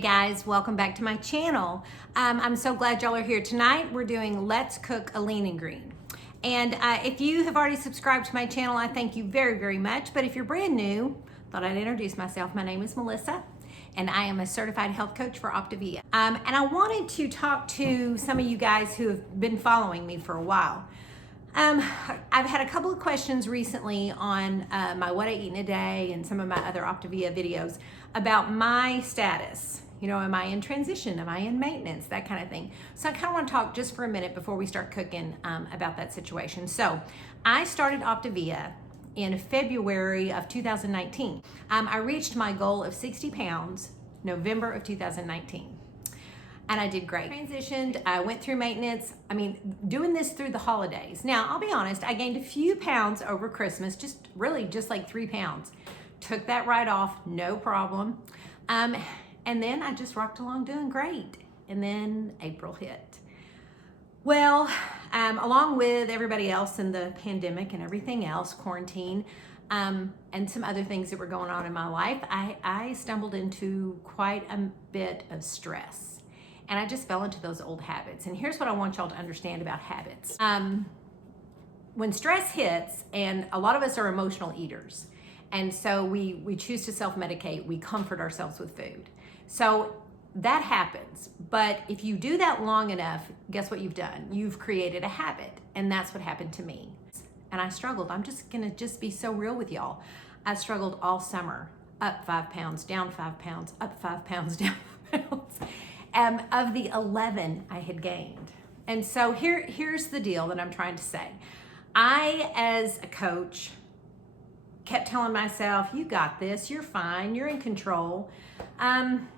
guys, welcome back to my channel. I'm so glad y'all are here tonight. We're doing Let's Cook a Lean and Green. And if you have already subscribed to my channel, I thank you very, very much. But if you're brand new, thought I'd introduce myself. My name is Melissa, and I am a certified health coach for Optavia. And I wanted to talk to some of you guys who have been following me for a while. I've had a couple of questions recently on my What I Eat in a Day and some of my other Optavia videos about my status. You know, am I in transition? Am I in maintenance? That kind of thing. So I kind of want to talk just for a minute before we start cooking about that situation. So I started Optavia in February of 2019. I reached my goal of 60 pounds November of 2019. And I did great. Transitioned, I went through maintenance. I mean, doing this through the holidays. Now, I'll be honest, I gained a few pounds over Christmas, just like 3 pounds. Took that right off, no problem. And then I just rocked along doing great. And then April hit. Well, along with everybody else in the pandemic and everything else, quarantine, and some other things that were going on in my life, I stumbled into quite a bit of stress. And I just fell into those old habits. And here's what I want y'all to understand about habits. When stress hits, and a lot of us are emotional eaters, and so we choose to self-medicate, we comfort ourselves with food. So that happens. But if you do that long enough, guess what you've done? You've created a habit. And that's what happened to me. And I struggled. I'm just gonna be so real with y'all. I struggled all summer. Up 5 pounds, down 5 pounds, up 5 pounds, down 5 pounds. Of the 11 I had gained. And so here's the deal that I'm trying to say. I, as a coach, kept telling myself, you got this, you're fine, you're in control.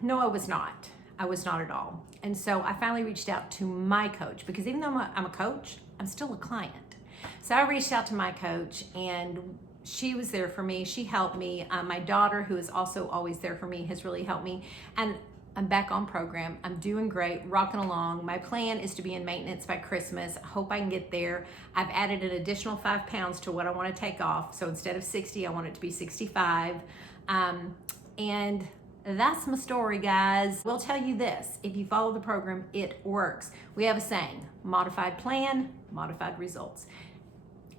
No, I was not. I was not at all. And so I finally reached out to my coach, because even though I'm a coach, I'm still a client. So I reached out to my coach, and she was there for me. She helped me. My daughter, who is also always there for me, has really helped me. And I'm back on program. I'm doing great, rocking along. My plan is to be in maintenance by Christmas. I hope I can get there. I've added an additional 5 pounds to what I want to take off. So instead of 60, I want it to be 65. And that's my story, guys. We'll tell you this, if you follow the program, it works. We have a saying, modified plan, modified results.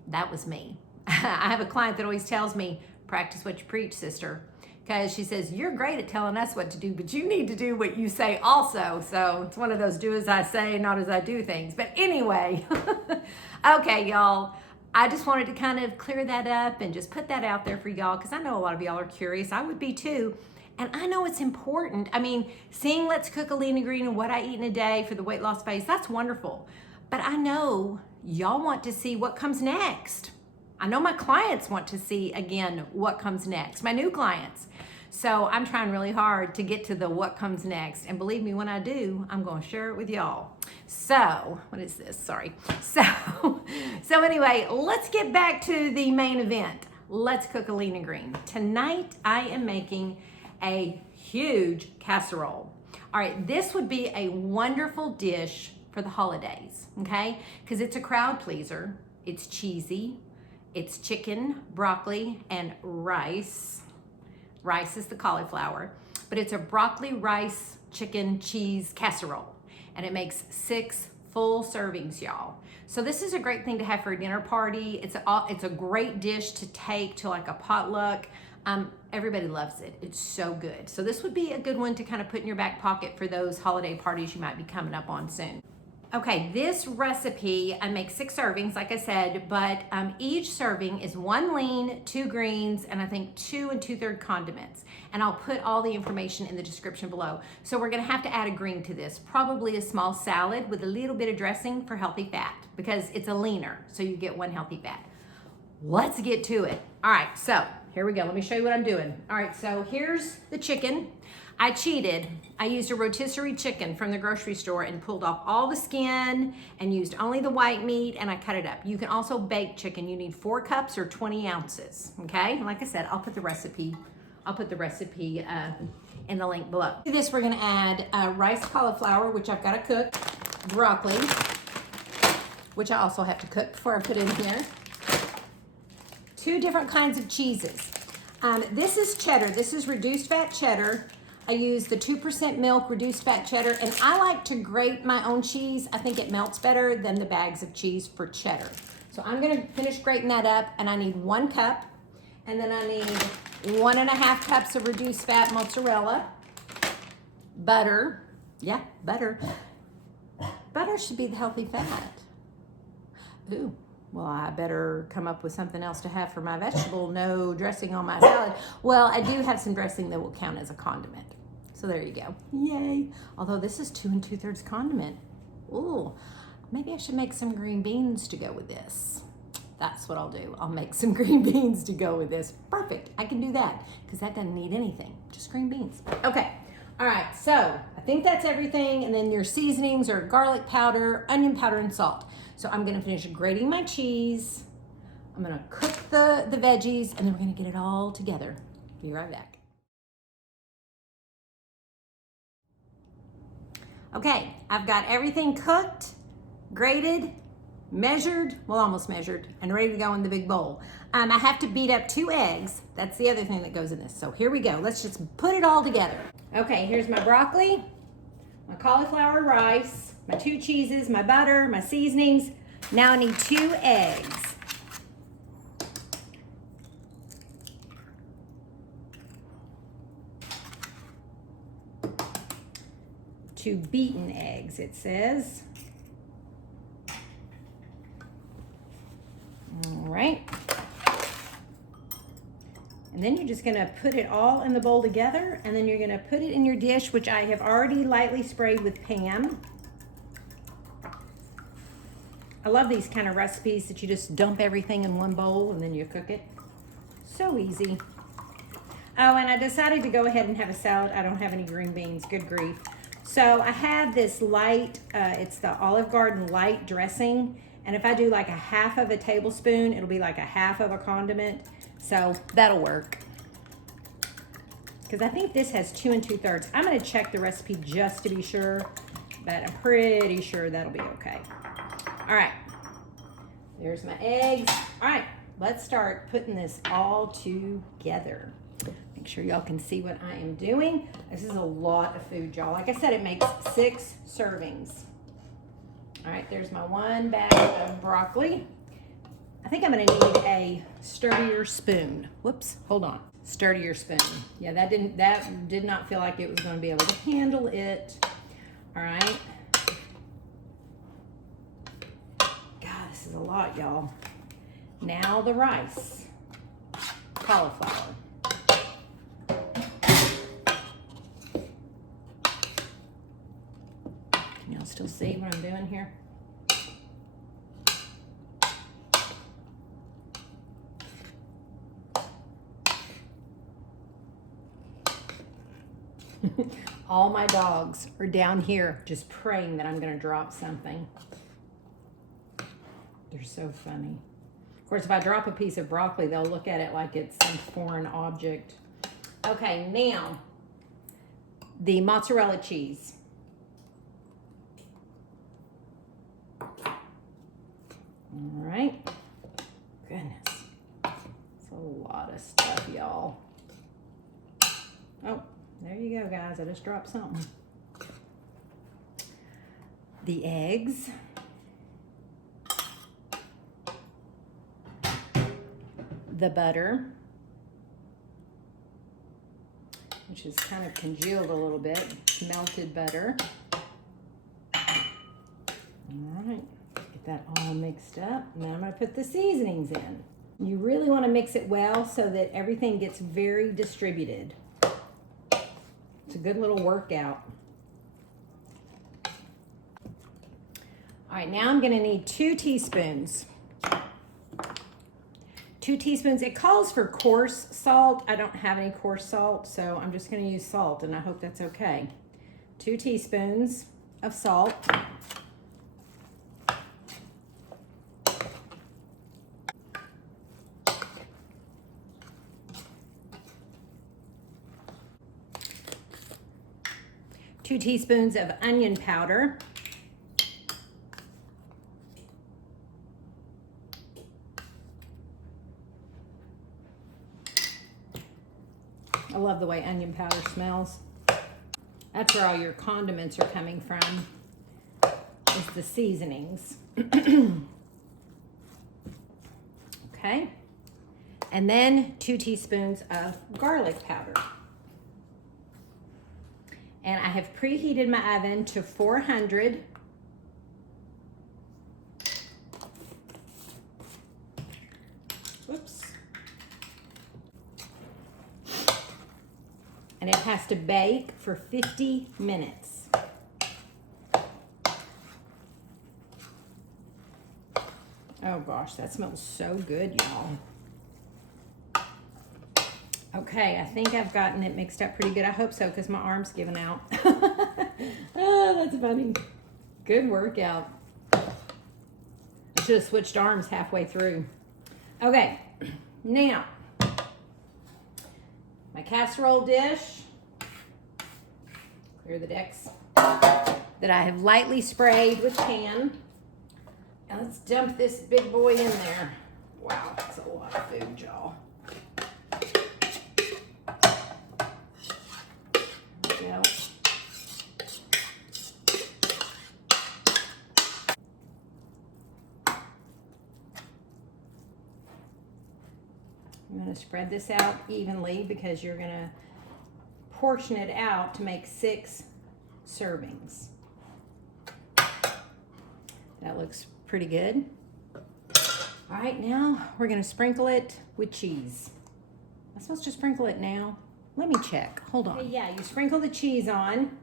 That was me. I have a client that always tells me, practice what you preach, sister. Because she says, you're great at telling us what to do, but you need to do what you say also. So it's one of those do as I say, not as I do things. But anyway, okay, y'all. I just wanted to kind of clear that up and just put that out there for y'all, because I know a lot of y'all are curious. I would be too. And I know it's important. I mean, seeing Let's Cook a Lean and Green and What I Eat in a Day for the weight loss phase, that's wonderful. But I know y'all want to see what comes next. I know my clients want to see, again, what comes next, my new clients. So I'm trying really hard to get to the what comes next. And believe me, when I do, I'm going to share it with y'all. So, what is this? Sorry. So anyway, let's get back to the main event. Let's cook a lean and green. Tonight, I am making a huge casserole. All right, this would be a wonderful dish for the holidays, okay? Because it's a crowd pleaser. It's cheesy. It's chicken, broccoli, and rice. Rice is the cauliflower, but it's a broccoli, rice, chicken, cheese casserole, and it makes 6 full servings, y'all. So this is a great thing to have for a dinner party. It's a great dish to take to like a potluck. Everybody loves it. It's so good. So this would be a good one to kind of put in your back pocket for those holiday parties you might be coming up on soon. Okay, this recipe, I make 6 servings, like I said, but each serving is 1 lean, 2 greens, and I think 2 2/3 condiments. And I'll put all the information in the description below. So we're gonna have to add a green to this, probably a small salad with a little bit of dressing for healthy fat, because it's a leaner, so you get 1 healthy fat. Let's get to it. All right, so here we go. Let me show you what I'm doing. All right, so here's the chicken. I cheated. I used a rotisserie chicken from the grocery store and pulled off all the skin and used only the white meat, and I cut it up. You can also bake chicken. You need 4 cups or 20 ounces, okay? And like I said, I'll put the recipe in the link below. To this, we're gonna add rice cauliflower, which I've gotta cook, broccoli, which I also have to cook before I put in here, 2 different kinds of cheeses. This is cheddar. This is reduced fat cheddar. I use the 2% milk reduced fat cheddar, and I like to grate my own cheese. I think it melts better than the bags of cheese for cheddar. So I'm gonna finish grating that up, and I need 1 cup, and then I need 1.5 cups of reduced fat mozzarella, butter, yeah, butter. Butter should be the healthy fat. Ooh, well, I better come up with something else to have for my vegetable. No dressing on my salad. Well, I do have some dressing that will count as a condiment. So there you go. Yay. Although this is 2 2/3 condiment. Ooh, maybe I should make some green beans to go with this. That's what I'll do. I'll make some green beans to go with this. Perfect. I can do that because that doesn't need anything. Just green beans. Okay. All right. So I think that's everything. And then your seasonings are garlic powder, onion powder, and salt. So I'm going to finish grating my cheese. I'm going to cook the veggies, and then we're going to get it all together. Be right back. Okay, I've got everything cooked, grated, measured, well, almost measured, and ready to go in the big bowl. I have to beat up 2 eggs. That's the other thing that goes in this. So here we go. Let's just put it all together. Okay, here's my broccoli, my cauliflower rice, my 2 cheeses, my butter, my seasonings. Now I need 2 eggs. Two beaten eggs, it says. All right. And then you're just gonna put it all in the bowl together, and then you're gonna put it in your dish, which I have already lightly sprayed with Pam. I love these kind of recipes that you just dump everything in one bowl and then you cook it. So easy. Oh, and I decided to go ahead and have a salad. I don't have any green beans, good grief. So I have this light, it's the Olive Garden light dressing. And if I do like 1/2 tablespoon, it'll be like 1/2 condiment. So that'll work. Because I think this has 2 2/3. I'm gonna check the recipe just to be sure, but I'm pretty sure that'll be okay. All right, there's my eggs. All right, let's start putting this all together. Make sure y'all can see what I am doing. This is a lot of food, y'all. Like I said, it makes 6 servings. All right, there's my 1 bag of broccoli. I think I'm gonna need a sturdier spoon. Whoops, hold on. Sturdier spoon. Yeah, that did not feel like it was gonna be able to handle it. All right. God, this is a lot, y'all. Now the rice. Cauliflower. Can y'all still see what I'm doing here? All my dogs are down here just praying that I'm gonna drop something. They're so funny. Of course, if I drop a piece of broccoli, they'll look at it like it's some foreign object. Okay, now the mozzarella cheese. All right. Goodness. It's a lot of stuff, y'all. Oh, there you go, guys. I just dropped something. The eggs. The butter, which is kind of congealed a little bit. Melted butter. All right. Get that all mixed up. Now I'm going to put the seasonings in. You really want to mix it well so that everything gets very distributed. It's a good little workout. All right, now I'm going to need 2 teaspoons. 2 teaspoons. It calls for coarse salt. I don't have any coarse salt, so I'm just going to use salt, and I hope that's okay. 2 teaspoons of salt. Two teaspoons of onion powder. I love the way onion powder smells. That's where all your condiments are coming from, is the seasonings. Okay. And then 2 teaspoons of garlic powder. And I have preheated my oven to 400. Whoops. And it has to bake for 50 minutes. Oh gosh, that smells so good, y'all. Okay, I think I've gotten it mixed up pretty good. I hope so, because my arm's giving out. Oh, that's funny. Good workout. I should have switched arms halfway through. Okay, now, my casserole dish, clear the decks, that I have lightly sprayed with pan. And let's dump this big boy in there. Wow, that's a lot of food, y'all. There we go. I'm going to spread this out evenly because you're going to portion it out to make 6 servings. That looks pretty good. All right, now we're going to sprinkle it with cheese. Am I supposed to sprinkle it now? Let me check. Hold on. Okay, yeah, you sprinkle the cheese on.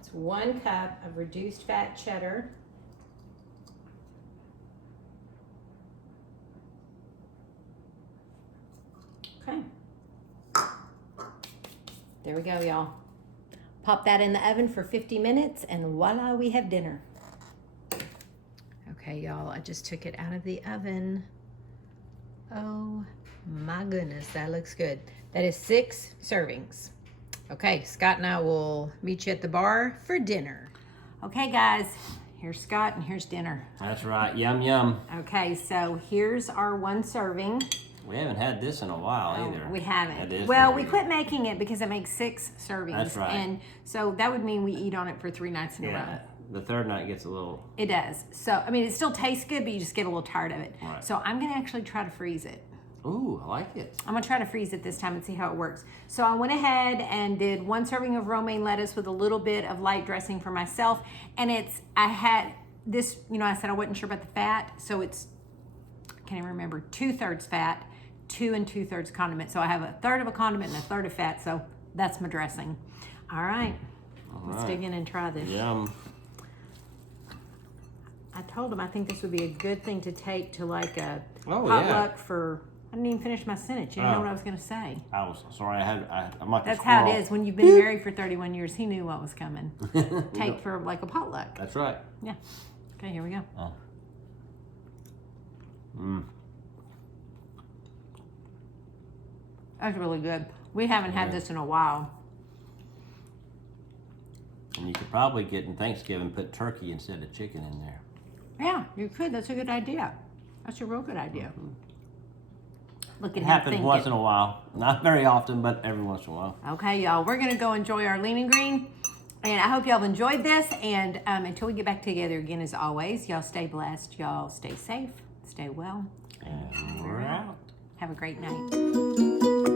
It's 1 cup of reduced fat cheddar. Okay. There we go, y'all. Pop that in the oven for 50 minutes and voila, we have dinner. Okay, y'all, I just took it out of the oven. Oh my goodness, that looks good. That is 6 servings. Okay, Scott and I will meet you at the bar for dinner. Okay, guys, here's Scott and here's dinner. That's right, yum yum. Okay, so here's our 1 serving. We haven't had this in a while either. We haven't. That is Well, very we quit making it because it makes 6 servings. That's right. And so that would mean we eat on it for 3 nights in a row. Yeah, the third night gets a little... It does. So, I mean, it still tastes good, but you just get a little tired of it. Right. So I'm going to actually try to freeze it. Ooh, I like it. I'm going to try to freeze it this time and see how it works. So I went ahead and did 1 serving of romaine lettuce with a little bit of light dressing for myself. And I had this, I said I wasn't sure about the fat. So it's, I can't even remember, 2/3 fat, 2 2/3 condiment. So I have 1/3 of a condiment and 1/3 of fat. So that's my dressing. All right. Let's dig in and try this. Yum. I told him I think this would be a good thing to take to like a Oh, potluck for... I didn't even finish my sentence. You didn't know Oh. what I was going to say. I was sorry. I'm like That's a how squirrel. it is. When you've been married for 31 years, he knew what was coming. Take Yep. for like a potluck. That's right. Yeah. Okay, here we go. Oh. Mm. That's really good. We haven't had this in a while. And you could probably get in Thanksgiving put turkey instead of chicken in there. Yeah, you could. That's a good idea. That's a real good idea. Mm-hmm. Look at It him happens thinking. once in a while. Not very often, but every once in a while. Okay, y'all, we're going to go enjoy our lean and green. And I hope y'all have enjoyed this. And until we get back together again, as always, y'all stay blessed. Y'all stay safe, stay well. And we're out. Have a great night.